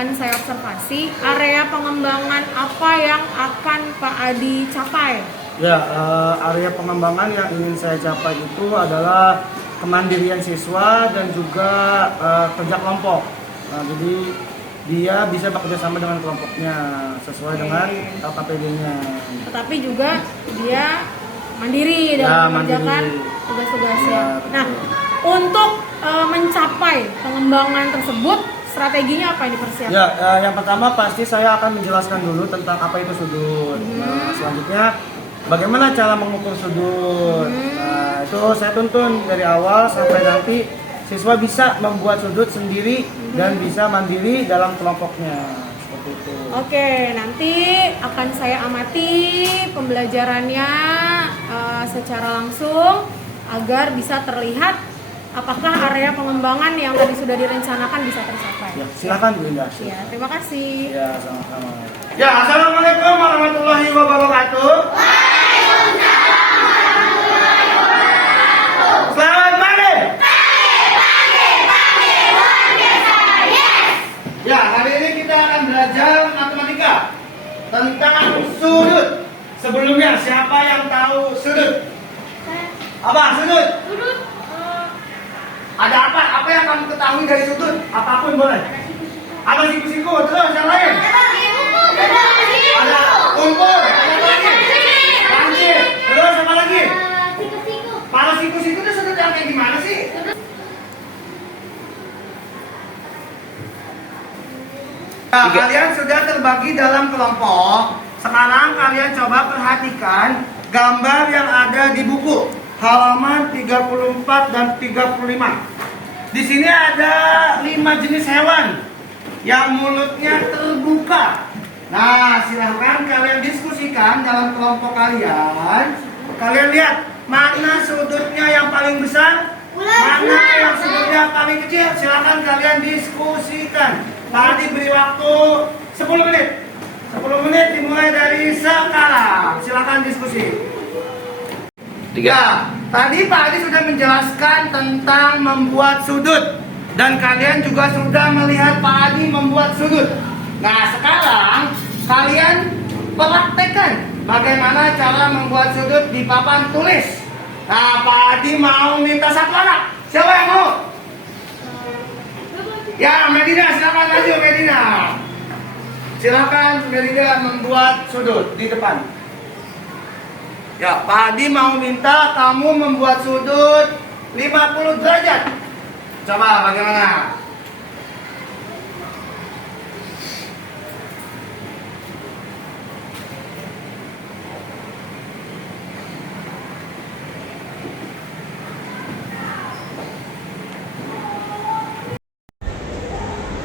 akan saya observasi, area pengembangan apa yang akan Pak Adi capai? Ya, area pengembangan yang ingin saya capai itu adalah kemandirian siswa dan juga kerja kelompok. Nah, jadi dia bisa bekerja sama dengan kelompoknya sesuai dengan KPD-nya. Tetapi juga dia mandiri dalam mengerjakan tugas-tugasnya. Ya, nah, untuk mencapai pengembangan tersebut, strateginya apa yang dipersiapkan? Ya, yang pertama pasti saya akan menjelaskan dulu tentang apa itu sudut. Nah, selanjutnya bagaimana cara mengukur sudut. Nah, itu saya tuntun dari awal sampai nanti siswa bisa membuat sudut sendiri dan bisa mandiri dalam kelompoknya. Seperti itu. Oke, nanti akan saya amati pembelajarannya secara langsung agar bisa terlihat apakah area pengembangan yang tadi sudah direncanakan bisa tercapai. Ya, silakan Bu Indah. Ya, terima kasih. Ya, sama-sama. Ya, assalamualaikum warahmatullahi wabarakatuh. Selamat pagi. Ya, hari ini kita akan belajar matematika tentang sudut. Sebelumnya, siapa yang tahu sudut? Apa sudut? Sudut. Ada apa? Apa yang kamu ketahui dari sudut? Apapun boleh. Ada siku-siku, terus yang lain? Ada umpur, ada apa lagi? Lancip, terus apa lagi? Para siku-siku itu sudut yang kayak gimana sih? Nah, kalian sudah terbagi dalam kelompok. Sekarang kalian coba perhatikan gambar yang ada di buku halaman 34 dan 35. Di sini ada 5 jenis hewan yang mulutnya terbuka. Nah, silahkan kalian diskusikan dalam kelompok kalian. Kalian lihat mana sudutnya yang paling besar, mana yang sudutnya paling kecil. Silahkan kalian diskusikan. Tadi beri waktu 10 menit. 10 menit dimulai dari sekarang. Silahkan diskusi. 3. Tadi Pak Adi sudah menjelaskan tentang membuat sudut. Dan kalian juga sudah melihat Pak Adi membuat sudut. Nah, sekarang kalian praktekkan bagaimana cara membuat sudut di papan tulis. Nah, Pak Adi mau minta satu anak. Siapa yang mau? Ya, Medina, silakan maju Medina. Silakan Medina membuat sudut di depan. Ya, Pak Adi mau minta kamu membuat sudut 50 derajat. Coba bagaimana?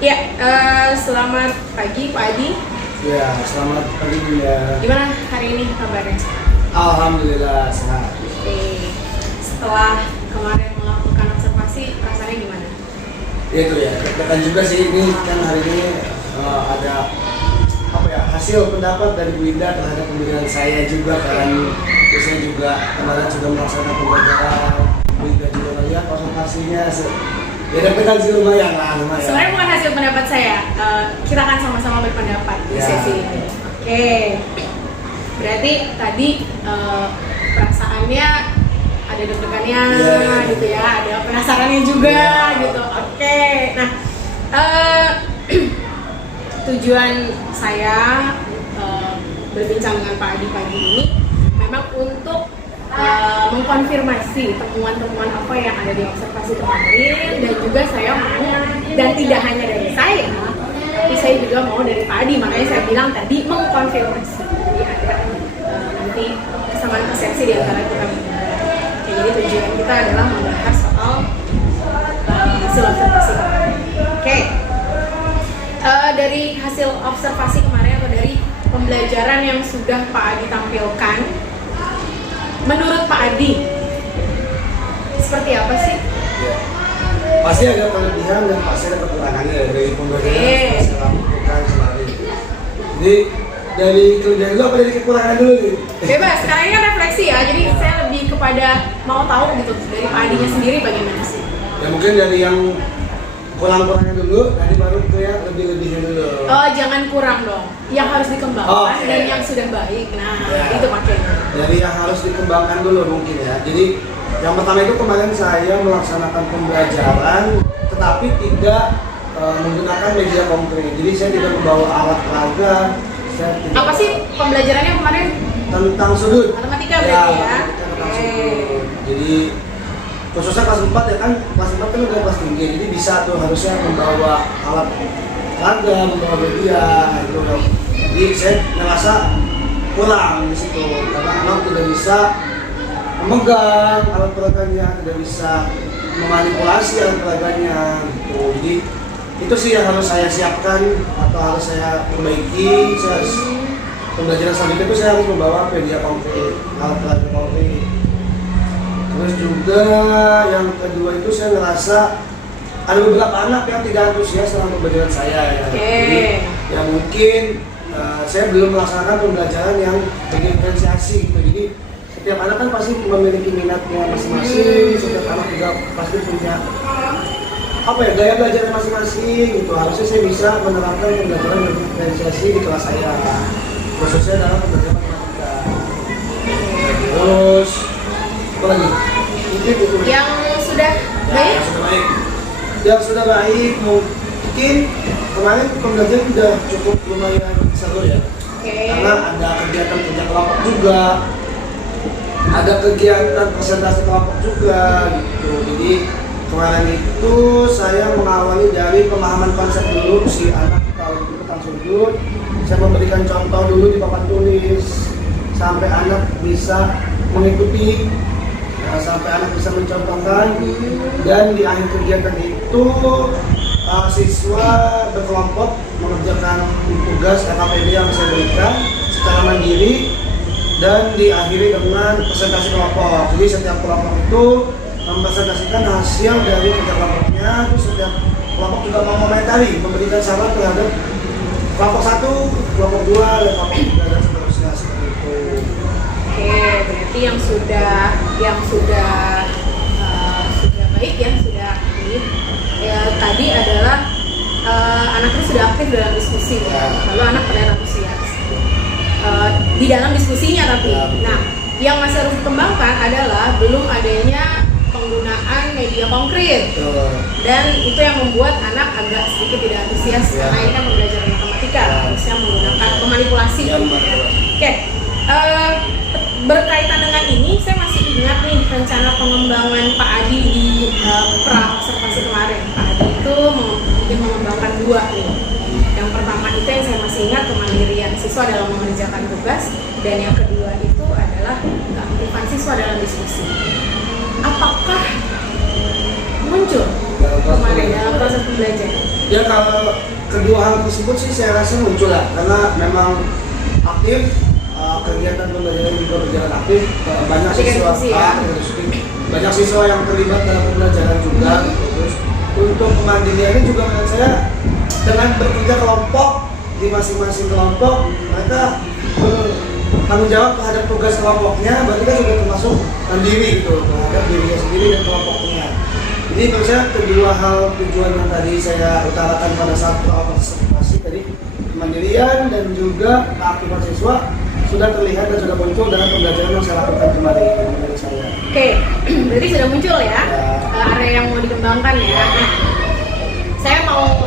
Ya, selamat pagi Pak Adi. Ya, selamat pagi Bunda. Gimana hari ini kabarnya? Alhamdulillah sehat. Oke, setelah kemarin melakukan observasi, rasanya gimana? Itu ya, deg-degan juga sih ini kan hari ini ada apa ya, hasil pendapat dari Bu Indah terhadap pemberian saya juga kan. Terus saya juga kemarin sudah melaksanakan pembelajaran. Bu Indah juga melihat konsultasinya. Ya deg-degan sih lumayan lah, lumayan. Sebenarnya bukan hasil pendapat saya, kita akan sama-sama berpendapat di sesi ini. Oke, berarti tadi perasaannya ada deg-degannya gitu ya, ada penasarannya juga gitu. Oke, nah tujuan saya berbincang dengan Pak Adi pagi ini memang untuk mengkonfirmasi temuan-temuan apa yang ada di observasi kemarin, dan juga saya mau, dan tidak hanya dari saya, tapi saya juga mau dari Pak Adi. Makanya saya bilang tadi mengkonfirmasi, jadi ada nanti kesamaan persepsi di antara kita berdua. Jadi tujuan kita adalah membahas soal hasil observasi kemarin. Oke. Dari hasil observasi kemarin atau dari pembelajaran yang sudah Pak Adi tampilkan, menurut Pak Adi seperti apa sih? Ya. Pasti ada kelebihan dan pasti ada kekurangannya dari pembelajaran yang saya lakukan sehari. Jadi dari kelebihan dulu apa dari kekurangan dulu nih? Bebas, sekarang ini kan refleksi ya, jadi saya lebih kepada mau tahu gitu dari Pak Adinya sendiri bagaimana sih? Ya mungkin dari yang kurang-kurangnya dulu, nanti baru ke yang lebih-lebihnya dulu. Oh, jangan kurang dong. Yang harus dikembangkan dan yang sudah baik. Nah, itu pakainya. Jadi yang harus dikembangkan dulu mungkin ya. Jadi yang pertama itu kemarin saya melaksanakan pembelajaran, tetapi tidak menggunakan media konkret. Jadi saya tidak membawa alat peraga. Apa sih pembelajarannya kemarin? Tentang sudut. Matematika berarti ya. Tentang sudut. Jadi khususnya kelas 4 ya kan, kelas 4 kan udah kelas tinggi, jadi bisa tuh harusnya membawa alat peraga, membawa media gitu loh. Jadi saya ngerasa kurang di situ karena anak tidak bisa memegang alat peraganya, tidak bisa memanipulasi alat peraganya gitu. Jadi itu sih yang harus saya siapkan atau harus saya perbaiki. Pembelajaran selanjutnya itu saya harus membawa media konkret, alat peraga konkret. Terus juga yang kedua itu saya ngerasa ada beberapa anak yang tidak antusias dengan pembelajaran saya ya. Jadi ya mungkin saya belum melaksanakan pembelajaran yang berdiferensiasi gitu. Jadi setiap anak kan pasti memiliki minatnya masing-masing, setiap anak juga pasti punya apa ya, gaya belajar masing-masing gitu. Harusnya saya bisa menerapkan pembelajaran yang berdiferensiasi di kelas saya, khususnya dalam pembelajaran matematika. Terus apa lagi? Yang sudah baik? Yang sudah baik mungkin kemarin pembelajaran sudah cukup lumayan seru ya. Karena ada kegiatan kerja kelompok juga, ada kegiatan presentasi kelompok juga gitu. Jadi kemarin itu saya mengawali dari pemahaman konsep dulu si anak kalau gitu tentang sudut. Saya memberikan contoh dulu di papan tulis sampai anak bisa mengikuti, sampai anak bisa mencontohkan, dan di akhir kegiatan itu siswa berkelompok mengerjakan tugas LKPD yang saya berikan secara mandiri dan diakhiri dengan presentasi kelompok. Jadi setiap kelompok itu mempresentasikan hasil dari kerja kelompoknya, terus setiap kelompok juga mengomentari, memberikan saran terhadap kelompok 1, kelompok 2, dan kelompok 3 dan seterusnya seperti itu. Oke, berarti yang sudah baik ya, sudah aktif. Ya, tadi adalah anaknya sudah aktif dalam diskusi, lalu anak terlihat antusias di dalam diskusinya tapi. Nah, yang masih harus dikembangkan adalah belum adanya penggunaan media konkret, dan itu yang membuat anak agak sedikit tidak antusias karena ini kan pembelajaran matematika, harusnya menggunakan pemanipulasi. Oke. Berkaitan dengan ini, saya masih ingat nih rencana pengembangan Pak Adi di pra-observasi kemarin. Pak Adi itu mungkin mengembangkan 2 nih. Yang pertama itu yang saya masih ingat, kemandirian siswa dalam mengerjakan tugas, dan yang kedua itu adalah keaktifan siswa dalam diskusi. Apakah muncul kemarin dalam proses pembelajaran? Ya kalau kedua hal tersebut sih saya rasa muncul lah, karena memang aktif. Kegiatan pembelajaran juga berjalan aktif, banyak siswa yang terlibat dalam pembelajaran juga. Terus untuk kemandiriannya juga menurut saya dengan bekerja kelompok di masing-masing kelompok, mereka bertanggung jawab terhadap tugas kelompoknya, berarti kan sudah termasuk mandiri gitu terhadap dirinya sendiri dan kelompoknya. Jadi menurut saya kedua hal tujuan yang tadi saya utarakan pada saat observasi tadi, kemandirian dan juga keaktifan siswa sudah terlihat dan sudah muncul dalam pembelajaran yang saya lakukan kemarin menurut saya. Oke, berarti sudah muncul ya, area yang mau dikembangkan ya. Saya mau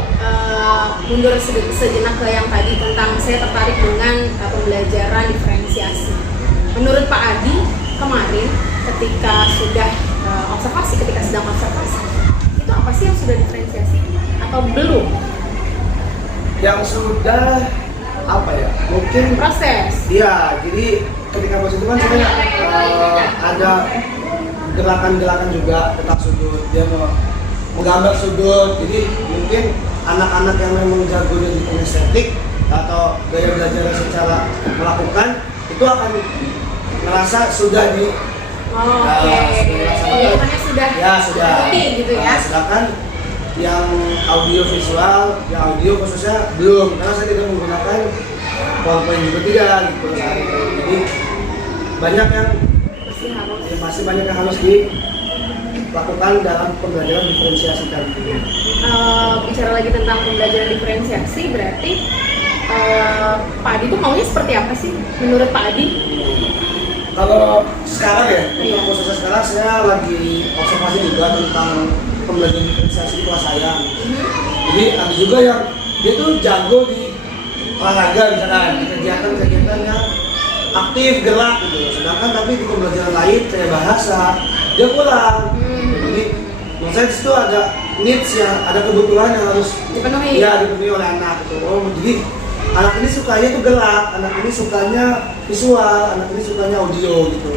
mundur sejenak ke yang tadi tentang saya tertarik dengan pembelajaran diferensiasi. Menurut Pak Adi kemarin ketika sudah ketika sedang observasi, itu apa sih yang sudah diferensiasi atau belum? Yang sudah apa ya? Mungkin proses. Iya, jadi ketika proses itu kan saya ada gerakan-gerakan juga tentang sudut, dia menggambar sudut. Jadi mungkin anak-anak yang memang jago di kinestetik atau gaya belajar secara melakukan itu akan merasa sudah di pengalamannya sudah gitu ya. Sedangkan yang audio visual, yang audio khususnya belum, karena saya tidak menggunakan PowerPoint juga tidak gitu. Jadi banyak yang masih banyak yang harus lakukan dalam pembelajaran diferensiasi tadi. Bicara lagi tentang pembelajaran diferensiasi, berarti Pak Adi tuh maunya seperti apa sih menurut Pak Adi? Kalau sekarang ya, Iya. untuk khususnya sekarang saya lagi observasi juga tentang pembelajaran diferensiasi di kelas saya. Jadi ada juga yang dia tuh jago di olahraga misalkan, di kegiatan-kegiatan yang aktif, gerak gitu. Sedangkan tapi di pembelajaran lain kayak bahasa, dia kurang. Jadi menurut saya itu ada needs yang ada kebutuhan yang harus Dipenuhi. ya dipenuhi oleh anak gitu. Jadi anak ini sukanya tuh gerak, anak ini sukanya visual, anak ini sukanya audio gitu.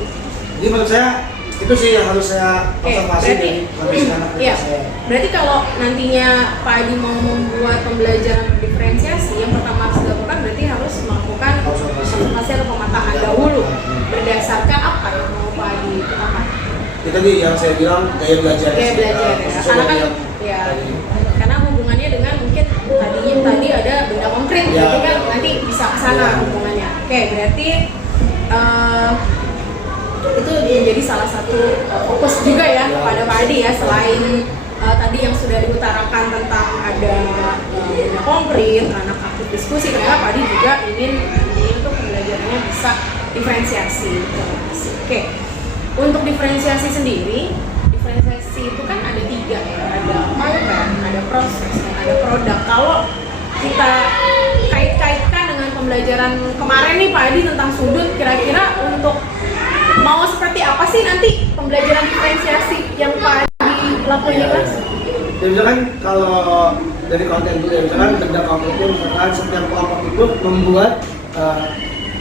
Jadi menurut saya itu sih yang harus saya Oke, observasi berarti, dari kondisi anak iya, saya. berarti kalau nantinya Pak Adi mau membuat pembelajaran diferensiasi, yang pertama harus dilakukan berarti harus melakukan observasi atau pemataan dahulu berdasarkan apa yang mau Pak Adi katakan. Itu tadi yang saya bilang gaya belajar. Kayak belajar ya, khususnya karena kan dari yang ya, tadi. karena hubungannya dengan mungkin tadi ada benda konkret, Ya, berarti kan ya. nanti bisa ke sana Ya. hubungannya. Oke, berarti itu menjadi salah satu fokus juga ya kepada Pak Adi ya, selain tadi yang sudah diutarakan tentang ada benda konkret, anak aktif diskusi, ternyata Pak Adi juga ingin untuk pembelajarannya bisa diferensiasi. Oke, untuk diferensiasi sendiri, diferensiasi itu kan ada 3 ya, ada konten, ada proses, dan ada produk. Kalau kita kait-kaitkan dengan pembelajaran kemarin nih Pak Adi tentang sudut, kira-kira untuk mau seperti apa sih nanti pembelajaran diferensiasi yang Pak Adi lakuin di kelas? Ya misalkan kalau dari konten dulu ya, misalkan benda konkretnya misalkan setiap kelompok itu membuat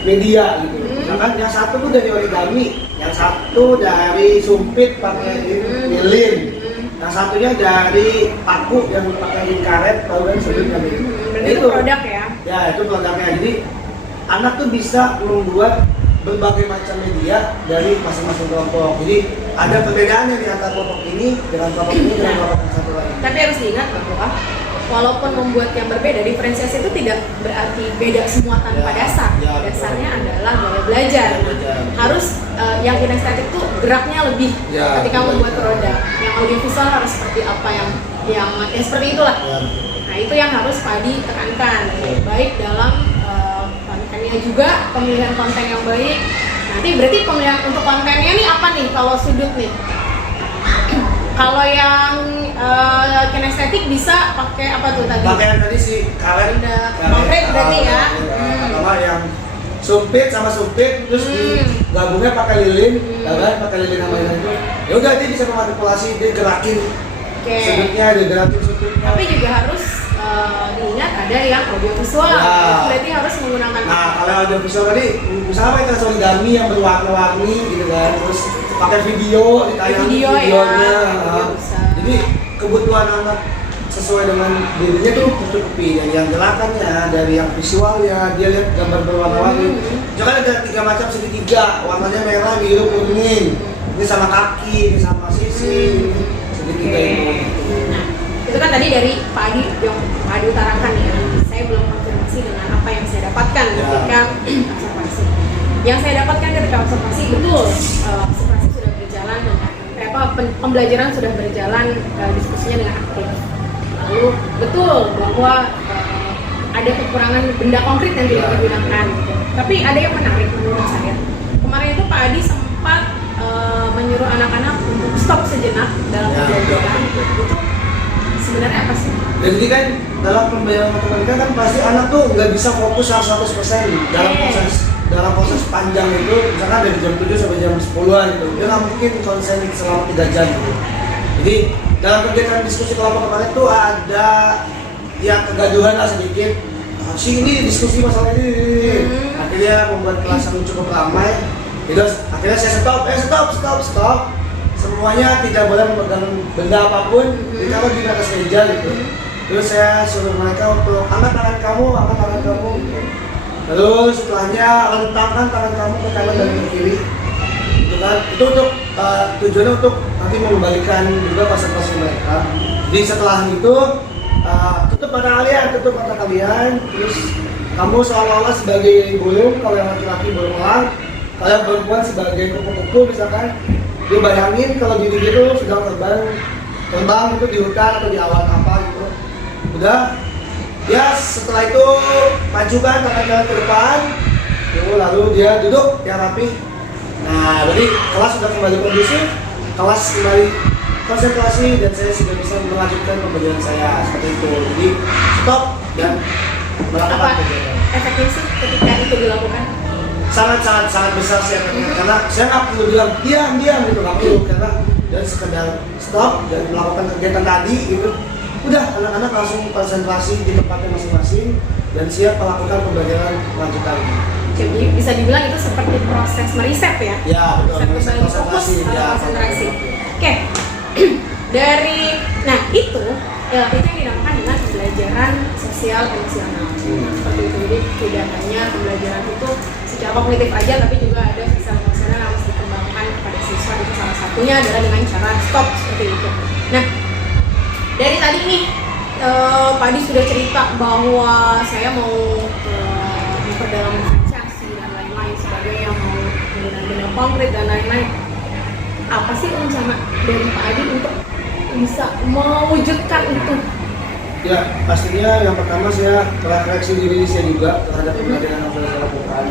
media gitu. Misalkan yang satu tuh dari origami, yang satu dari sumpit pakai lilin, yang satunya dari paku yang pakai karet, tahu kan sudutnya gitu. Berarti itu produk ya? Ya itu produknya. Jadi anak tuh bisa membuat berbagai macam media dari masing-masing kelompok. Jadi ada perbedaannya di antara kelompok ini dengan kelompok ini dengan kelompok yang satu lagi. Tapi harus diingat bahwa walaupun membuat yang berbeda, diferensiasi itu tidak berarti beda semua tanpa Ya, dasar. ya, Dasarnya adalah gaya belajar. Gaya belajar. Harus yang kinestetik itu geraknya lebih Ya, ketika betul. membuat produk. Yang audiovisual harus seperti apa yang seperti itulah. Ya. Nah itu yang harus Pak Adi tekankan, baik dalam kontennya juga, pemilihan konten yang baik. Nanti berarti pemilihan untuk kontennya nih apa nih kalau sudut nih? Kalau yang kinestetik bisa pakai apa tuh tadi? Pakai yang tadi si karet, Benda konkret berarti ya. Atau yang sumpit sama sumpit terus digabungnya pakai lilin, ya kan? Pakai lilin sama lilin itu. Ya udah dia bisa memanipulasi, dia gerakin Oke. sudutnya, dia gerakin sudutnya. Tapi juga harus diingat ada yang audiovisual. Ya. Berarti harus menggunakan. Nah, kalau audio visual tadi, misalnya kita origami yang berwarna-warni gitu kan, terus pakai video, ditayangin Video ya, videonya. video bisa. Jadi kebutuhan anak sesuai dengan dirinya tuh tercukupi dari yang gerakannya, dari yang visualnya, dia lihat gambar berwarna-warni. Jangan ada 3 macam segitiga, warnanya merah, biru, kuning. Ini sama kaki, ini sama sisi, segitiga itu. Nah, itu kan tadi dari Pak Adi yang Pak Adi utarakan ya. Saya belum konfirmasi dengan apa yang saya dapatkan Ya. ketika observasi. Yang saya dapatkan ketika observasi betul, observasi sudah berjalan dengan pembelajaran sudah berjalan, diskusinya dengan aktif. Lalu betul bahwa ada kekurangan benda konkret yang tidak digunakan. Gitu. Tapi ada yang menarik menurut saya. Kemarin itu Pak Adi sempat menyuruh anak-anak untuk stop sejenak dalam pembelajaran. Itu sebenarnya apa sih? Jadi kan dalam pembelajaran matematika kan pasti anak tuh nggak bisa fokus 100% dalam proses panjang itu, misalkan dari jam 7 sampai jam 10-an gitu. Dia nggak mungkin konsen selama 3 jam gitu. Jadi dalam kegiatan diskusi kelompok kemarin tuh ada ya kegaduhan lah sedikit. Si ini diskusi masalah ini. Akhirnya membuat kelas yang cukup ramai. Terus akhirnya saya stop. Semuanya tidak boleh memegang benda apapun, ditaruh di atas meja gitu. Terus saya suruh mereka untuk angkat tangan kamu. Gitu. Terus setelahnya rentangkan tangan kamu ke kanan dan ke kiri. Gitu kan? Itu untuk tujuannya untuk nanti mengembalikan juga konsentrasi mereka. Jadi setelah itu tutup mata kalian, terus kamu seolah-olah sebagai burung, kalau yang laki-laki burung elang, kalau yang perempuan sebagai kupu-kupu misalkan. Dia bayangin kalau diri dia tuh sedang terbang itu di hutan atau di awan apa gitu. Udah, ya setelah itu majukan tangan ke depan, lalu dia duduk yang rapi. Nah, jadi kelas sudah kembali kondusif, kelas kembali konsentrasi dan saya sudah bisa melanjutkan pembelajaran saya seperti itu. Jadi stop dan melakukan kegiatan. Efeknya sih ketika itu dilakukan? Sangat besar sih efeknya, karena saya nggak perlu bilang diam gitu, nggak perlu, karena dan sekedar stop dan melakukan kegiatan tadi gitu, udah anak-anak langsung konsentrasi di tempatnya masing-masing dan siap melakukan pembelajaran lanjutan. Jadi bisa dibilang itu seperti proses meriset ya? Ya betul, Proses konsentrasi. Ya, konsentrasi. Oke, dari nah itu yang dinamakan dengan pembelajaran sosial emosional. Seperti itu, jadi tidak hanya pembelajaran itu secara kognitif aja, tapi juga ada sosial emosional yang harus dikembangkan kepada siswa. Itu salah satunya adalah dengan cara stop seperti itu. Nah, dari tadi nih Pak Adi sudah cerita bahwa saya mau memperdalam diferensiasi dan lain-lain sebagainya, mau benar-benar konkret dan lain-lain. Apa sih rencana dari Pak Adi untuk bisa mewujudkan itu? Ya, pastinya yang pertama saya refleksi diri saya juga terhadap pembelajaran yang sudah saya lakukan.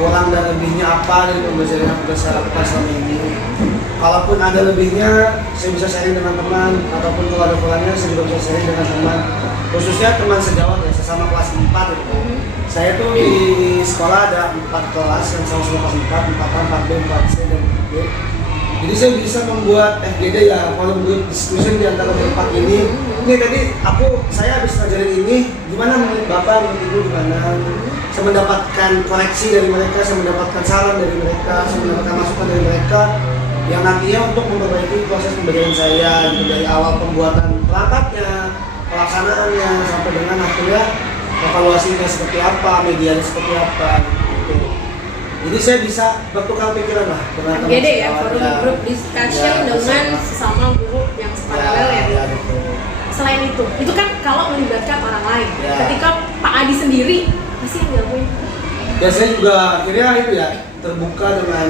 Kurang dan lebihnya apa dari pembelajaran yang sudah saya lakukan selama ini. Kalaupun ada lebihnya, saya bisa sharing dengan teman, ataupun kalau ada kurangnya, saya juga bisa sharing dengan teman. Khususnya teman sejawat ya, sesama kelas 4 itu. Saya tuh di sekolah ada 4 kelas yang sama-sama kelas 4, 4A, 4B, 4C, dan 4D. Jadi saya bisa membuat FGD ya, forum group discussion di antara berempat ini. Ini tadi saya habis ngajarin ini, gimana menurut Bapak, menurut Ibu gimana? Saya mendapatkan koreksi dari mereka, saya mendapatkan saran dari mereka, saya mendapatkan masukan dari mereka yang nantinya untuk memperbaiki proses pembelajaran saya gitu, dari awal pembuatan perangkatnya, pelaksanaannya, sampai dengan akhirnya evaluasinya seperti apa, medianya seperti apa gitu. Jadi saya bisa bertukar pikiran lah dengan FGD ya, forum group discussion dengan sesama guru yang separalel ya. Ya, betul. Selain itu kan kalau melibatkan orang lain. Ya. Ketika Pak Adi sendiri, apa sih yang dilakuin? Dan saya juga akhirnya itu ya terbuka dengan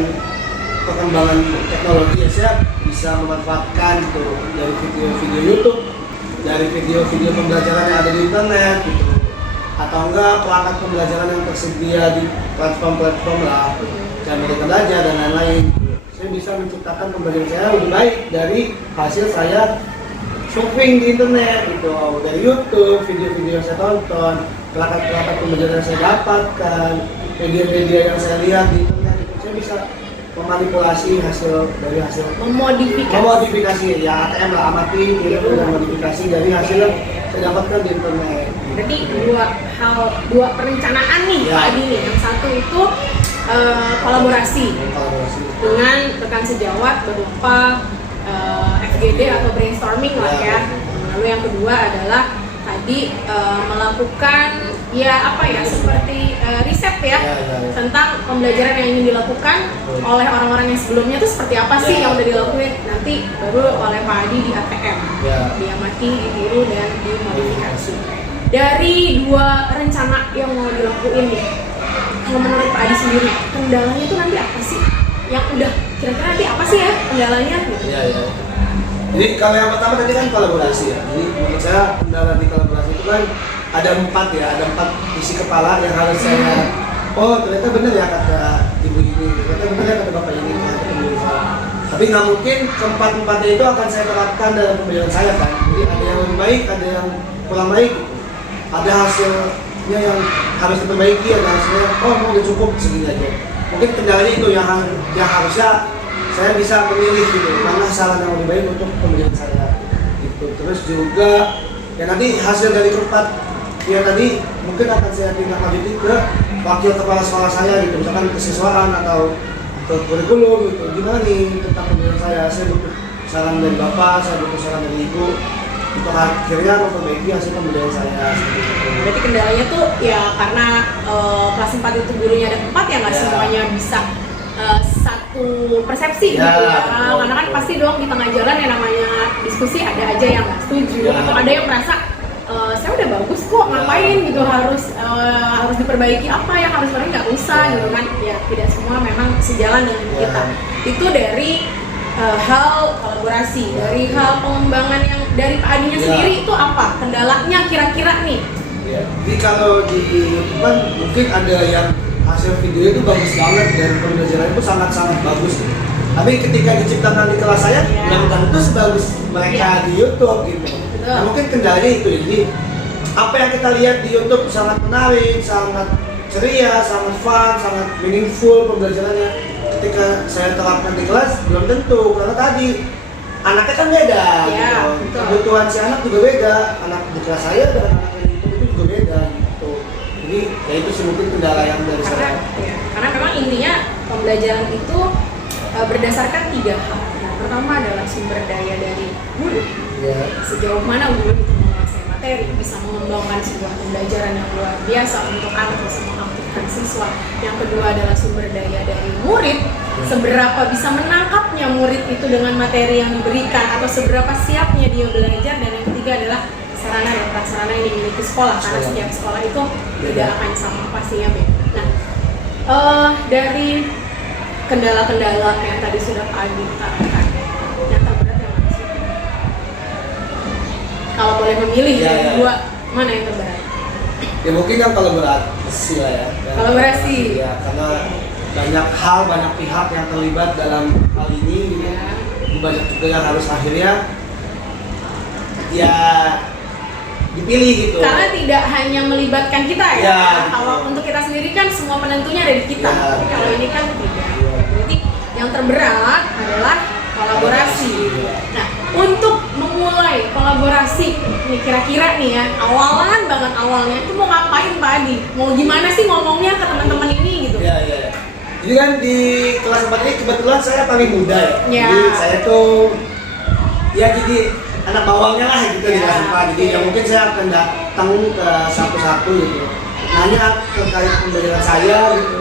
perkembangan teknologi ya, saya bisa memanfaatkan itu dari video-video YouTube, dari video-video pembelajaran yang ada di internet gitu, atau enggak perangkat pembelajaran yang tersedia di platform-platform lah, dan mereka belajar dan lain-lain. Saya bisa menciptakan pembelajaran saya lebih baik dari hasil saya surfing di internet gitu, dari YouTube, video-video yang saya tonton, perangkat-perangkat pembelajaran yang saya dapatkan, media-media yang saya lihat di internet itu, saya bisa memanipulasi dari hasil memodifikasi ya, ATM lah, amati gitu, dan modifikasi dari hasil yang saya dapatkan di internet. Berarti dua perencanaan nih Ya. Pak Adi nih. Yang satu itu kolaborasi dengan rekan sejawat berupa FGD atau brainstorming lah ya. Lalu yang kedua adalah tadi melakukan seperti riset ya, tentang pembelajaran yang ingin dilakukan oleh orang-orang yang sebelumnya itu seperti apa sih yang udah dilakuin, nanti baru oleh Pak Adi di ATM, diamati, ditiru, dan dimodifikasi. Dari dua rencana yang mau dilakuin nih, kalau menurut Pak Adi sendiri, kendalanya itu nanti apa sih? Yang udah kira-kira nanti apa sih ya kendalanya? Gitu. Ya. Jadi kalau yang pertama tadi kan kolaborasi ya. Jadi menurut saya kendala di kolaborasi itu kan ada 4 isi kepala yang harus saya, ternyata benar ya kata ibu ini, ternyata benar ya kata bapak ini, ternyata benar saya. Tapi nggak mungkin keempat-empatnya itu akan saya terapkan dalam pembelajaran saya kan. Jadi ada yang lebih baik, ada yang kurang baik. Ada hasilnya yang harus diperbaiki, ada hasilnya udah cukup segini aja. Mungkin kendalanya itu yang harusnya saya bisa memilih gitu, mana saran yang lebih baik untuk pembelajaran saya gitu. Terus juga ya nanti hasil dari keempat ya tadi mungkin akan saya tindak lanjuti ke wakil kepala sekolah saya gitu, misalkan kesiswaan atau ke kurikulum gitu. Gimana nih tentang pembelajaran saya butuh saran dari bapak, saya butuh saran dari ibu untuk akhirnya memperbaiki hasil pembelajaran saya seperti itu. Berarti kendalanya tuh ya karena kelas 4 itu gurunya ada 4 ya, nggak semuanya bisa satu persepsi gitu ya. Karena kan pasti dong di tengah jalan yang namanya diskusi ada aja yang nggak setuju atau ada yang merasa saya udah bagus kok, ngapain gitu harus diperbaiki, apa yang harus nggak usah gitu kan. Ya tidak semua memang sejalan dengan kita. Itu dari hal kolaborasi, dari hal pengembangan yang dari Pak Adinya Ya. sendiri itu apa kendalanya kira-kira nih? Ya. Jadi kalau di YouTube kan mungkin ada yang hasil video itu bagus banget dan pembelajaran itu sangat-sangat bagus. Tapi ketika diciptakan di kelas saya, Ya. belum tentu sebagus mereka di YouTube gitu. Betul. Nah, mungkin kendalanya itu. Jadi apa yang kita lihat di YouTube sangat menarik, sangat ceria, sangat fun, sangat meaningful pembelajarannya. Ketika saya terapkan di kelas belum tentu, karena tadi anaknya kan beda, Ya, gitu. betul. Kebutuhan si anak juga beda, anak di kelas saya dan anak yang di YouTube itu juga beda gitu. Jadi ya itu sih mungkin kendala yang dari Karena, saya. ya, karena memang intinya pembelajaran itu berdasarkan 3 hal. Nah, pertama adalah sumber daya dari guru. Ya. Sejauh mana guru itu menguasai materi, bisa mengembangkan sebuah pembelajaran yang luar biasa untuk anak bisa mengaktifkan siswa. Yang kedua adalah sumber daya dari murid, seberapa bisa menangkapnya murid itu dengan materi yang diberikan atau seberapa siapnya dia belajar. Dan yang ketiga adalah sarana dan prasarana yang dimiliki sekolah, karena setiap sekolah itu tidak akan sama, pastinya beda. Nah, dari kendala-kendala yang tadi sudah Pak Adi utarakan, yang terberat yang mana sih? Kalau boleh memilih Ya, dari ya. dua, mana yang terberat? Ya mungkin kan kolaborasi lah ya. Dan- Kolaborasi. Ya karena banyak hal, banyak pihak yang terlibat dalam hal ini gitu. Ya. Banyak juga yang harus akhirnya ya dipilih gitu. Karena tidak hanya melibatkan kita ya. Ya, Kalau betul. untuk kita sendiri kan semua penentunya ada di kita. Ya, Tapi kalau betul. ini kan tidak. Berarti yang terberat adalah kolaborasi. Nah, untuk memulai kolaborasi nih kira-kira nih ya, awalan banget awalnya itu mau ngapain Pak Adi? Mau gimana sih ngomongnya ke teman-teman ini gitu? Ya, ya. Jadi kan di kelas 4 ini kebetulan saya paling muda ya. Ya. Jadi saya tuh ya jadi anak bawangnya lah gitu di Ya, kelas 4. Jadi oke. ya mungkin saya akan datang ke satu-satu gitu. Nanya terkait pembelajaran saya gitu.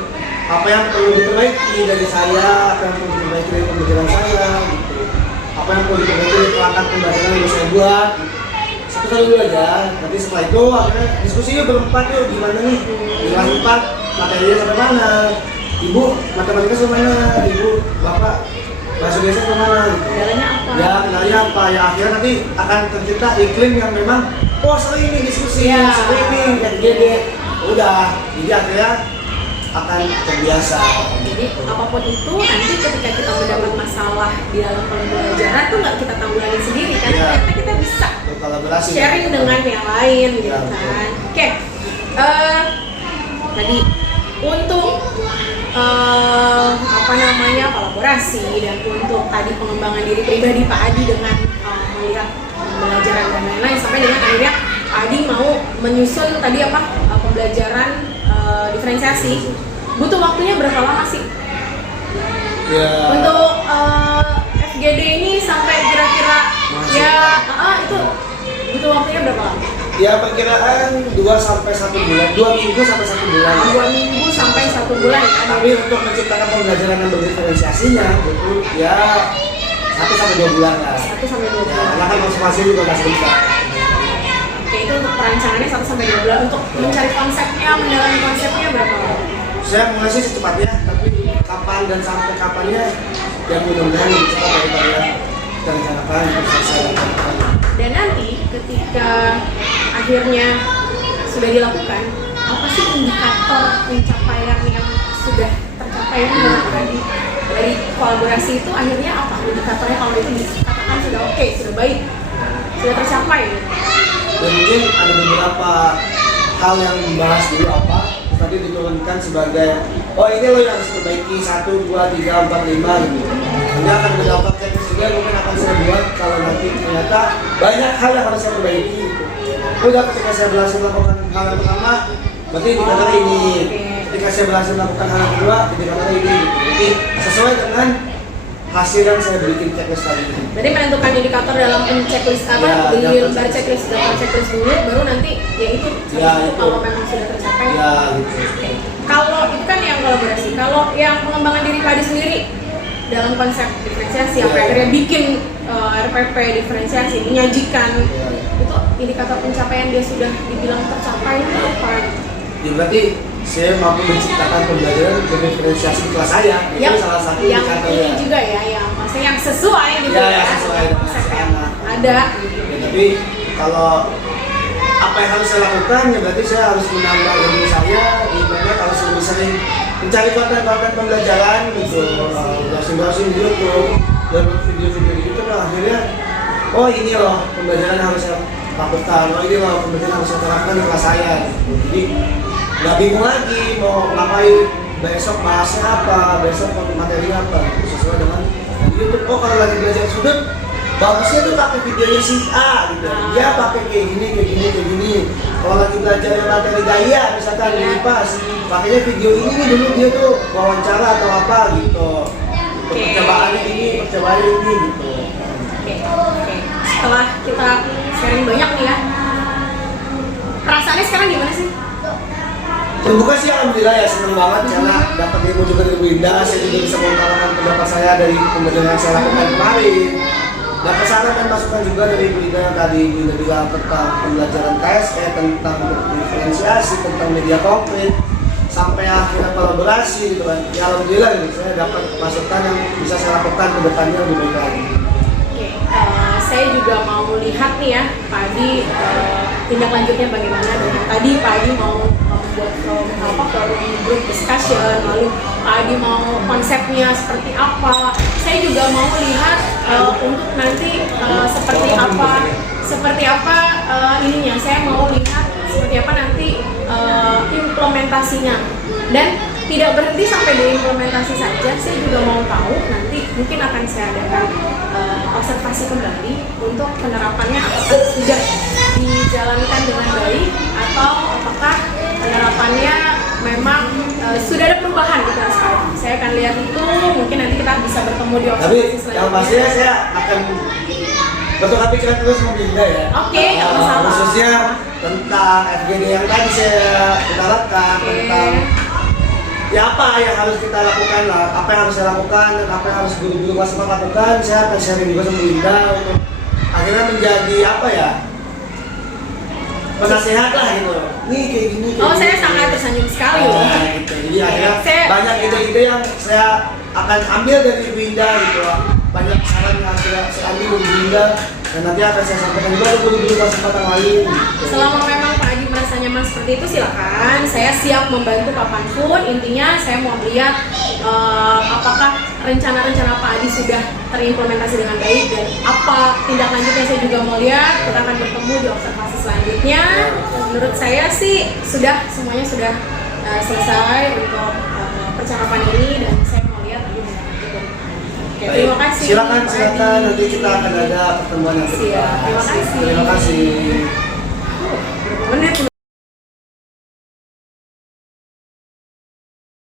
Apa yang perlu diperbaiki dari saya, apa yang perlu diperbaiki dari pembelajaran saya gitu. Apa yang perlu diperbaiki dari perangkat pembelajaran yang saya buat gitu. Satu-satu dulu aja. Nanti setelah itu akhirnya diskusi yuk berempat yuk gimana nih di kelas 4 materinya sampai mana. Ibu matematika sampai mana, ibu bapak bahasa Indonesia sampai mana gitu. Kendalanya apa? Ya kendalanya apa ya akhirnya nanti akan tercipta iklim yang memang oh sering nih diskusi, Ya. sering nih kayak gede. Udah, jadi akhirnya akan terbiasa. Jadi apapun itu nanti ketika kita mendapat masalah di dalam pembelajaran tuh nggak kita tanggulangi sendiri karena Iya. ternyata kita bisa Berkolaborasi. sharing dengan yang lain gitu Ya, kan. Oke, tadi untuk apa namanya kolaborasi dan untuk tadi pengembangan diri pribadi Pak Adi dengan melihat pembelajaran dan lain-lain sampai dengan akhirnya Pak Adi mau menyusun tadi apa pembelajaran diferensiasi. Butuh waktunya berapa lama sih Ya. untuk FGD ini sampai kira-kira Masuk. ya itu butuh waktunya berapa lama? Ya perkiraan 2 sampai 1 bulan, 2 minggu sampai 1 bulan. 2 minggu sampai 1 bulan ya. Tapi untuk menciptakan pembelajaran yang berdiferensiasinya itu ya 1 sampai 2 bulan lah. 1 sampai 2 Ya, bulan. karena kan masing-masing juga nggak sebentar. Oke, itu untuk perancangannya 1 sampai 2 bulan. Untuk mencari konsepnya, mendalami konsepnya berapa lama? Saya mulai sih secepatnya, tapi kapan dan sampai kapannya yang mudah-mudahan lebih cepat daripada kita rencanakan bisa saya lakukan. Dan nanti ketika akhirnya sudah dilakukan, apa sih indikator pencapaian yang sudah tercapai menurut tadi dari kolaborasi itu akhirnya apa indikatornya kalau itu dikatakan sudah oke, sudah baik, sudah tercapai? Dan mungkin ada beberapa hal yang dibahas dulu apa tadi diturunkan sebagai oh ini loh yang harus diperbaiki 1, 2, 3, 4, 5 gitu. Nanti akan beberapa checklist juga mungkin akan saya buat kalau nanti ternyata banyak hal yang harus saya perbaiki gitu. Udah ketika saya berhasil melakukan hal yang pertama berarti indikator ini. Ketika saya berhasil melakukan hal yang kedua indikator ini. Jadi sesuai dengan hasil yang saya bikin checklist tadi. Berarti menentukan indikator dalam checklist apa Ya, di daftar lembar checklist dulu, baru nanti ya itu Ya, habis itu itu. kalau memang sudah tercapai. Ya gitu. Oke. Kalau itu kan yang kolaborasi, kalau yang pengembangan diri Pak Adi sendiri dalam konsep diferensiasi, Ya. apa akhirnya bikin RPP diferensiasi, menyajikan Ya. itu indikator pencapaian dia sudah dibilang tercapai itu apa? Ya berarti saya mampu menciptakan pembelajaran berdiferensiasi di kelas saya. Itu salah satu yang indikator ini ya. juga ya, yang Mas maksudnya yang sesuai gitu Ya, ya, yang sesuai dengan konsep yang sana. ada. Ya, tapi kalau apa yang harus saya lakukan ya berarti saya harus menambah ilmu saya, gimana kalau saya lebih sering mencari konten-konten pembelajaran gitu, browsing-browsing di YouTube dan video-video di YouTube, nah akhirnya oh ini loh pembelajaran yang harus saya lakukan, oh ini loh pembelajaran yang harus saya terapkan di kelas saya gitu. Jadi nggak bingung lagi mau ngapain, besok bahasnya apa, besok materi apa gitu, sesuai dengan di YouTube. Oh kalau lagi belajar sudut bagusnya tuh pakai videonya si A gitu, dia pakai kayak gini kayak gini kayak gini. Kalau lagi belajar materi gaya misalkan di IPAS, pakainya video ini nih dulu, dia tuh wawancara atau apa gitu. Percobaannya ini gitu. Oke. Setelah kita sharing banyak nih ya, perasaannya sekarang gimana sih? Terbuka sih alhamdulillah ya, seneng banget karena dapat ilmu juga dari Bu Indah. Saya juga bisa mengutarakan pendapat saya dari pembelajaran yang saya lakukan kemarin. Dapat saran dan masukan juga dari Bu Indah yang tadi Bu Indah bilang tentang pembelajaran KSE, tentang diferensiasi, tentang media konkret, sampai akhirnya kolaborasi gitu kan. Ya alhamdulillah gitu, saya dapat masukan yang bisa saya lakukan ke depannya lebih baik lagi. Oke, saya juga mau lihat nih ya, Pak Adi tindak lanjutnya bagaimana dengan tadi Pak Adi mau membuat forum group discussion, lalu Pak Adi mau konsepnya seperti apa. Saya juga mau lihat untuk nanti seperti apa ininya. Saya mau lihat seperti apa nanti implementasinya, dan tidak berhenti sampai di implementasi saja. Saya juga mau tahu nanti mungkin akan saya adakan observasi kembali untuk penerapannya, apakah sudah dijalankan dengan baik atau apakah penerapannya memang sudah ada perubahan gitu Mas Pak. Saya akan lihat itu, mungkin nanti kita bisa bertemu di observasi Tapi selanjutnya. yang pastinya saya akan bertukar pikiran terus sama Dinda ya. Oke, nggak masalah. Khususnya tentang FGD yang tadi saya utarakan, tentang ya apa yang harus kita lakukan lah, apa yang harus saya lakukan dan apa yang harus guru-guru kelas 4 lakukan. Saya akan sharing juga sama Dinda untuk akhirnya menjadi apa ya, penasehat lah gitu. Nih kayak gini. Saya sangat tersanjung sekali loh. Gitu. Jadi akhirnya Saya- banyak ide-ide yang saya akan ambil dari Ibu Indah gitu. Banyak saran yang saya ambil dari Ibu Indah dan nanti akan saya sampaikan juga ke guru-guru kelas 4 yang lain. Gitu. Selama memang Pak Adi merasa nyaman seperti itu, silakan. Saya siap membantu kapanpun. Intinya saya mau lihat apakah rencana-rencana Pak Adi sudah terimplementasi dengan baik, dan apa tindak lanjutnya saya juga mau lihat. Kita akan bertemu di observasi selanjutnya. Menurut saya sih semuanya sudah selesai untuk percakapan ini, dan saya mau lihat lagi tindak lanjut. Oke, terima kasih. Silakan Pak Adi. nanti kita akan ada pertemuan yang Siap, terima kasih. Terima kasih.